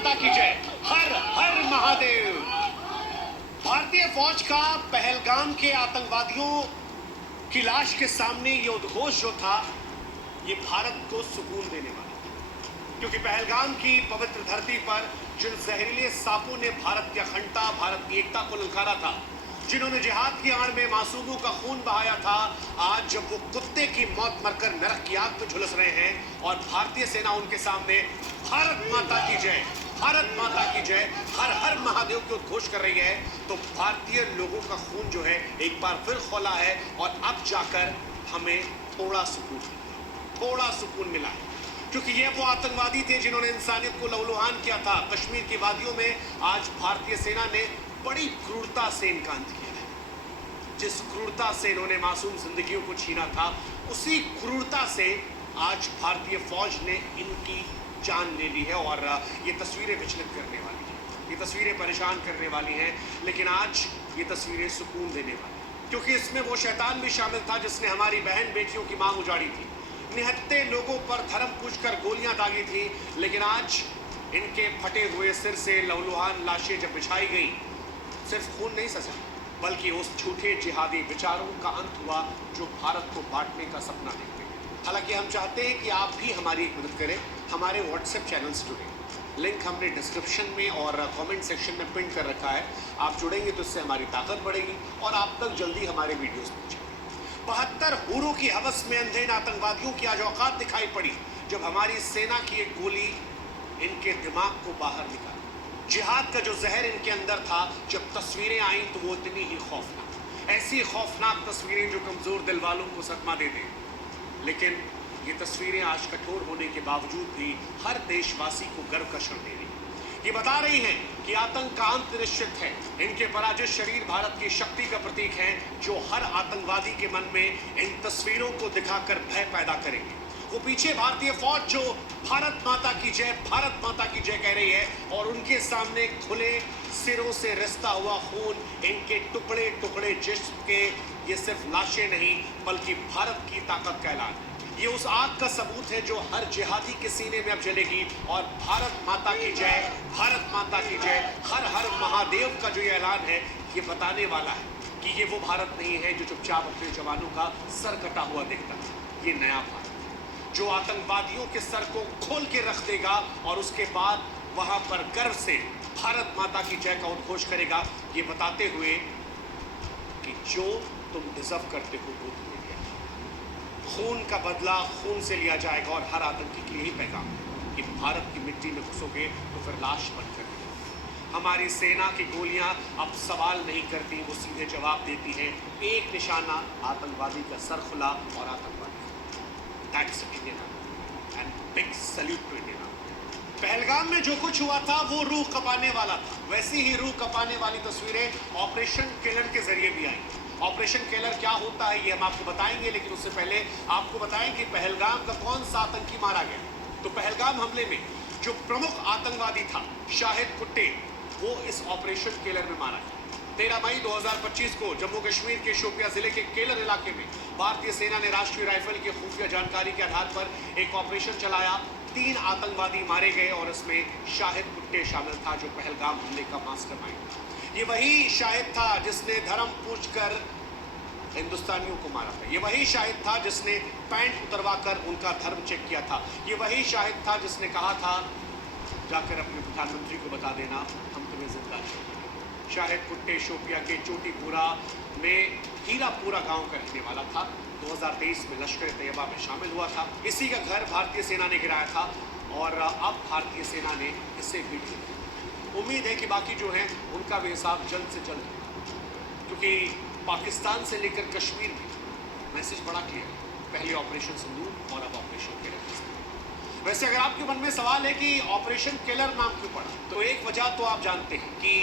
माता की जय। हर हर महादेव। भारतीय फौज का पहलगाम के आतंकवादियों की लाश के सामने ये उद्घोष जो था, ये भारत को सुकून देने वाला था। क्योंकि पहलगाम की पवित्र धरती पर जिन जहरीले सांपों ने भारत की अखंडता, भारत की एकता को ललकारा था, जिन्होंने जिहाद की आड़ में मासूमों का खून बहाया था, आज जब वो कुत्ते की मौत मरकर नरक की आग में झुलस रहे हैं और भारतीय सेना उनके सामने भारत माता की जय, भारत माता की जय, हर हर महादेव के उद्घोष कर रही है, तो भारतीय लोगों का खून जो है एक बार फिर खौला है और अब जाकर हमें थोड़ा सुकून मिला है। क्योंकि ये वो आतंकवादी थे जिन्होंने इंसानियत को लहूलुहान किया था। कश्मीर की वादियों में आज भारतीय सेना ने बड़ी क्रूरता से इनका अंत किया है। जिस क्रूरता से इन्होंने मासूम जिंदगियों को छीना था, उसी क्रूरता से आज भारतीय फौज ने इनकी जान ले ली है। और ये तस्वीरें विचलित करने वाली हैं, ये तस्वीरें परेशान करने वाली हैं, लेकिन आज ये तस्वीरें सुकून देने वाली हैं। क्योंकि इसमें वो शैतान भी शामिल था जिसने हमारी बहन बेटियों की मांग उजाड़ी थी, निहत्थे लोगों पर धर्म पूछकर गोलियां दागी थी। लेकिन आज इनके फटे हुए सिर से लहूलुहान लाशें जब बिछाई गई, सिर्फ खून नहीं सजा, बल्कि उस झूठे जिहादी विचारों का अंत हुआ जो भारत को बांटने का सपना देखते हैं। हालांकि हम चाहते हैं कि आप भी हमारी मदद करें, हमारे व्हाट्सएप चैनल से जुड़ें। लिंक हमने डिस्क्रिप्शन में और कमेंट सेक्शन में पिन कर रखा है। आप जुड़ेंगे तो इससे हमारी ताकत बढ़ेगी और आप तक जल्दी हमारे वीडियोस पहुंचेंगे। 72 हूरों की हवस में अंधे आतंकवादियों की आज औकात दिखाई पड़ी जब हमारी सेना की एक गोली इनके दिमाग को बाहर निकाली। जिहाद का जो जहर इनके अंदर था, जब तस्वीरें आई तो वो इतनी ही खौफनाक, ऐसी खौफनाक तस्वीरें जो कमजोर दिल वालों को सदमा दे दें। लेकिन ये तस्वीरें आज कठोर होने के बावजूद भी हर देशवासी को गर्व का क्षण दे रही है। ये बता रही हैं कि आतंक का अंत निश्चित है। इनके पराजित शरीर भारत की शक्ति का प्रतीक हैं, जो हर आतंकवादी के मन में इन तस्वीरों को दिखाकर भय पैदा करेंगे। वो पीछे भारतीय फौज जो भारत माता की जय, भारत माता की जय कह रही है, और उनके सामने खुले सिरों से रिसता हुआ खून, इनके टुकड़े टुकड़े जिस्म के ये सिर्फ लाशें नहीं बल्कि भारत की ताकत का ऐलान है। ये उस आग का सबूत है जो हर जिहादी के सीने में अब जलेगी। और भारत माता की जय, भारत माता की जय, हर हर महादेव का जो ये ऐलान है, ये बताने वाला है कि ये वो भारत नहीं है जो चुपचाप अपने जवानों का सर कटा हुआ देखता है। ये नया भारत जो आतंकवादियों के सर को खोल के रख देगा और उसके बाद वहां पर गर्व से भारत माता की जय का उद्घोष करेगा, ये बताते हुए कि जो तुम डिजर्व करते हो वो तुम्हें मिलेगा। खून का बदला खून से लिया जाएगा और हर आतंकी के लिए ही पैगाम है कि भारत की मिट्टी में घुसोगे तो फिर लाश बनकर। हमारी सेना की गोलियां अब सवाल नहीं करती, वो सीधे जवाब देती हैं। एक निशाना, आतंकवादी का सर खुला और आतंकवादी। That's Indian Army and big salute to Indian Army. Pahalgam में जो कुछ हुआ था वो रूह कपाने वाला था। वैसी ही रूह कपाने वाली तस्वीरें ऑपरेशन किलर के जरिए भी आई। ऑपरेशन किलर क्या होता है ये हम आपको बताएंगे, लेकिन उससे पहले आपको बताएं कि पहलगाम का कौन सा आतंकी मारा गया। तो पहलगाम हमले में जो प्रमुख आतंकवादी था शाहिद कुट्टे, वो इस ऑपरेशन किलर में मारा गया। 13 मई 2025 को जम्मू कश्मीर के शोपिया जिले के केलर इलाके में भारतीय सेना ने राष्ट्रीय राइफल की खुफिया जानकारी के आधार पर एक ऑपरेशन चलाया। 3 आतंकवादी मारे गए और इसमें शाहिद कुट्टे शामिल था, जो पहलगाम हमले का मास्टरमाइंड था। ये वही शाहिद था जिसने धर्म पूछकर हिंदुस्तानियों को मारा था। ये वही शाहिद था जिसने पैंट उतरवाकर उनका धर्म चेक किया था। ये वही शाहिद था जिसने कहा था, जाकर अपने प्रधानमंत्री को बता देना हम तुम्हें जिंदा छोड़ेंगे। शाहिद कुट्टे शोपिया के चोटीपुरा में हीरापुरा गांव का रहने वाला था। 2023 में लश्कर तैयबा में शामिल हुआ था। इसी का घर भारतीय सेना ने गिराया था और अब भारतीय सेना ने इसे भी ढूंढा। उम्मीद है कि बाकी जो हैं उनका भी हिसाब जल्द से जल्द, क्योंकि पाकिस्तान से लेकर कश्मीर में मैसेज बड़ा क्लियर है। पहले ऑपरेशन सिंदूर और अब ऑपरेशन किलर। वैसे अगर आपके मन में सवाल है कि ऑपरेशन किलर नाम क्यों पड़ा, तो एक वजह तो आप जानते हैं कि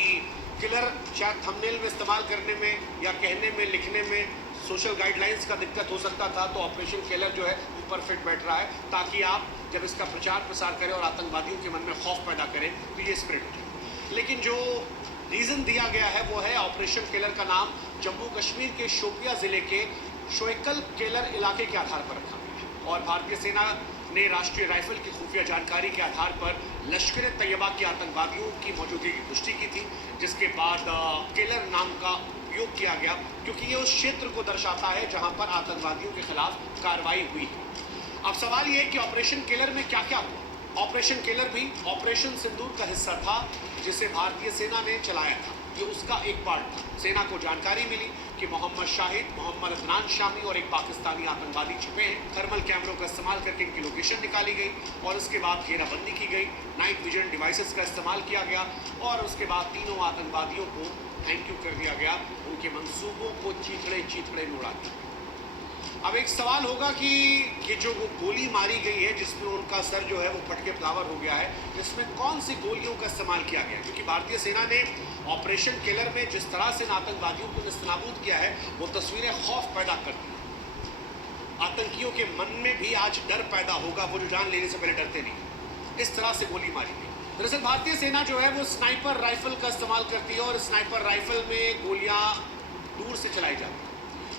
किलर शायद थंबनेल में इस्तेमाल करने में या कहने में, लिखने में सोशल गाइडलाइंस का दिक्कत हो सकता था। तो ऑपरेशन किलर जो है वो परफेक्ट बैठ रहा है, ताकि आप जब इसका प्रचार प्रसार करें और आतंकवादियों के मन में खौफ पैदा करें तो ये स्प्रेड हो जाए। लेकिन जो रीज़न दिया गया है वो है ऑपरेशन किलर का नाम जम्मू कश्मीर के शोपिया ज़िले के शोयकल केलर इलाके के आधार पर रखा गया है। और भारतीय सेना ने राष्ट्रीय राइफल की खुफिया जानकारी के आधार पर लश्कर तैयबा के आतंकवादियों की मौजूदगी की पुष्टि की थी, जिसके बाद केलर नाम का उपयोग किया गया, क्योंकि ये उस क्षेत्र को दर्शाता है जहां पर आतंकवादियों के खिलाफ कार्रवाई हुई है। अब सवाल यह है कि ऑपरेशन केलर में क्या क्या हुआ। ऑपरेशन केलर भी ऑपरेशन सिंदूर का हिस्सा था, जिसे भारतीय सेना ने चलाया था। ये उसका एक पार्ट था। सेना को जानकारी मिली कि मोहम्मद शाहिद, मोहम्मद अदनान शामी और एक पाकिस्तानी आतंकवादी छिपे हैं। थर्मल कैमरों का इस्तेमाल करके इनकी लोकेशन निकाली गई और उसके बाद घेराबंदी की गई। नाइट विजन डिवाइसेस का इस्तेमाल किया गया और उसके बाद तीनों आतंकवादियों को थैंक यू कर दिया गया। उनके मंसूबों को चीथड़े चीथड़े उड़ा दिया। अब एक सवाल होगा कि ये जो वो गोली मारी गई है, जिसमें उनका सर जो है वो फट के फ्लावर हो गया है, इसमें कौन सी गोलियों का इस्तेमाल किया गया? क्योंकि भारतीय सेना ने ऑपरेशन केलर में जिस तरह से आतंकवादियों को निस्तनाबूद किया है, वो तस्वीरें खौफ पैदा करती हैं। आतंकियों के मन में भी आज डर पैदा होगा, वो जो जान लेने से पहले डरते नहीं। इस तरह से गोली मारी गई। दरअसल भारतीय सेना जो है वो स्नाइपर राइफल का इस्तेमाल करती है और स्नाइपर राइफल में गोलियां दूर से चलाई जाती है।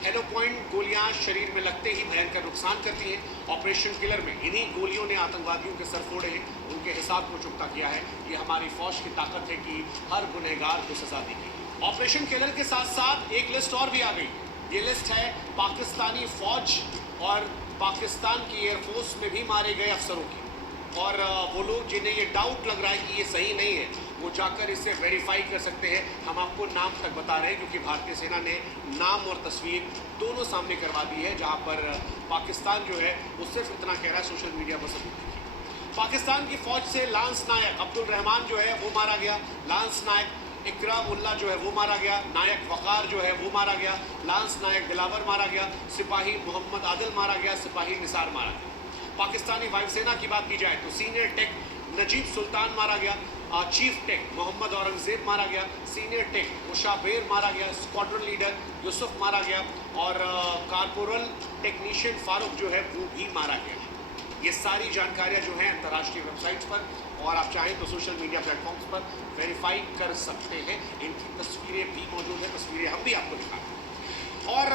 हेलो पॉइंट गोलियां शरीर में लगते ही भयंकर नुकसान करती हैं। ऑपरेशन किलर में इन्हीं गोलियों ने आतंकवादियों के सर फोड़े हैं, उनके हिसाब को चुकता किया है। ये हमारी फौज की ताकत है कि हर गुनहगार को सजा दी गई। ऑपरेशन किलर के साथ साथ एक लिस्ट और भी आ गई। ये लिस्ट है पाकिस्तानी फौज और पाकिस्तान की एयरफोर्स में भी मारे गए अफसरों की। और वो लोग जिन्हें ये डाउट लग रहा है कि ये सही नहीं है, वो जाकर इसे वेरीफाई कर सकते हैं। हम आपको नाम तक बता रहे हैं, क्योंकि भारतीय सेना ने नाम और तस्वीर दोनों सामने करवा दी है। जहां पर पाकिस्तान जो है वो सिर्फ इतना कह रहा है सोशल मीडिया पर सबूत देखिए। पाकिस्तान की फौज से लांस नायक अब्दुल रहमान जो है वो मारा गया। लांस नायक इकराम उल्ला जो है वो मारा गया। नायक वकार जो है वो मारा गया। लांस नायक दिलावर मारा गया। सिपाही मोहम्मद आदिल मारा गया। सिपाही निसार मारा गया। पाकिस्तानी वायुसेना की बात की जाए तो सीनियर टेक नजीब सुल्तान मारा गया। चीफ टेक मोहम्मद औरंगजेब मारा गया। सीनियर टेक मुशाबेर मारा गया। स्क्वाड्रन लीडर यूसुफ मारा गया और कारपोरल टेक्नीशियन फारूक जो है वो भी मारा गया। ये सारी जानकारियां जो हैं अंतर्राष्ट्रीय वेबसाइट्स पर, और आप चाहें तो सोशल मीडिया प्लेटफॉर्म्स पर वेरीफाई कर सकते हैं। इनकी तस्वीरें भी मौजूद हैं, तस्वीरें हम भी आपको दिखाएं। और